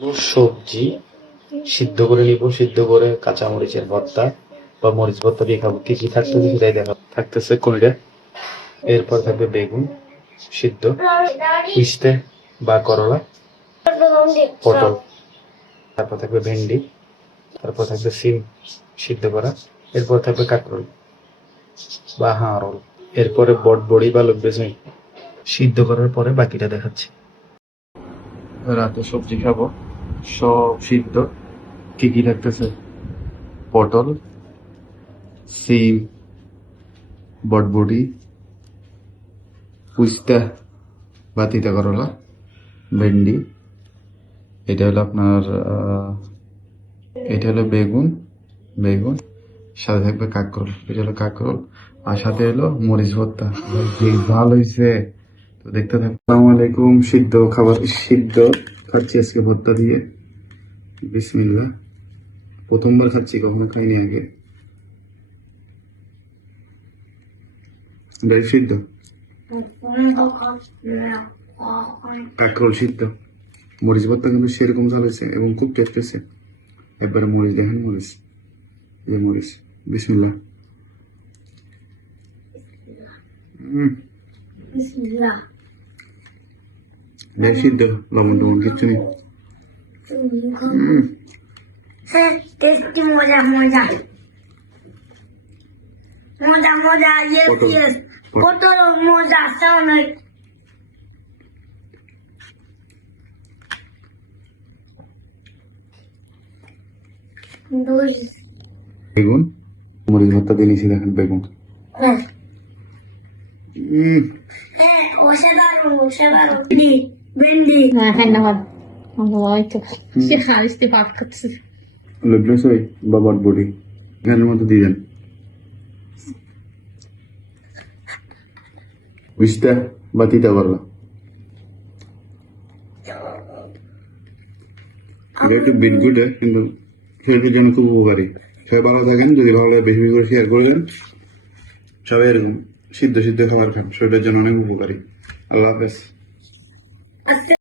সবজি সিদ্ধ করে নিব, সিদ্ধ করে কাঁচা মরিচের ভর্তা বা মরিচ ভর্তা দিয়ে খাবো। কি কি থাকতেছে সেটাই দেখা থাকতেছে কইরা। এরপর থাকবে বেগুন সিদ্ধ, উস্তে বা করলা, পটল, তারপর থাকবে ভেন্ডি, তারপর থাকবে সিম সিদ্ধ করা, এরপর থাকবে কাঁকরোল বা হাঁড়ল, এরপরে বটবড়ি বা লোক বেসন সিদ্ধ করার পরে বাকিটা দেখাচ্ছি। রাতে সবজি খাবো, সব সিদ্ধ। কি কি থাকতেছে? পটল, সিম, বটবডি, উস্তা বা তিতা করলা, ভেন্ডি, এটা হলো আপনার এটা হলো বেগুন, বেগুন সাথে থাকবে কাঁকরোল, এটা হলো কাঁকরোল, আর সাথে হলো মরিচ ভর্তা। ভাই, ভালো হয়েছে তো, দেখতে থাকবো। আসসালামু আলাইকুম। সিদ্ধ খাবার, সিদ্ধ খাচ্ছি আজকে ভর্তা দিয়ে। বিসমিল্লাহ। প্রথমবার খাচ্ছি, কখনো খাইনি আগে। ডাল সিদ্ধ, কাঁকরোল সিদ্ধ, মরিচ ভর্তা কিন্তু সেরকম ঝাল হয়েছে এবং খুব টেস্ট হয়েছে। একবারে মরিচ দেখেন, মরিচ, এই মরিচ। বিসমিল্লাহ। ডাল সিদ্ধ, লবণ টবণ কিচ্ছু নেই। টেস্টি, মজা মজা মজা মজা, ইয়েস পটল, ইয়েস, কত মজা আছে অনেক। বেগুন, মরিচ ভর্তা দিয়ে নিয়েছি, দেখেন বেগুন। হ্যাঁ হ্যাঁ, অসাধারণ অসাধারণ। ভেন্ডি সে খারিজতে পাক করছে। লবলেস ওই বা বটবডি এখানের মধ্যে দিয়ে দেন। উস্তা বা তিতা করলা, এটা একটু বিটগুটে কিন্তু শরীরের জন্য খুব উপকারী। সবাই ভালো থাকেন, যদি ভালো লাগে বেশি বেশি করে শেয়ার করে দেন। সবাই এরকম সিদ্ধ সিদ্ধ খাবার খান, শরীরের জন্য অনেক উপকারী। আল্লাহ হাফেজ।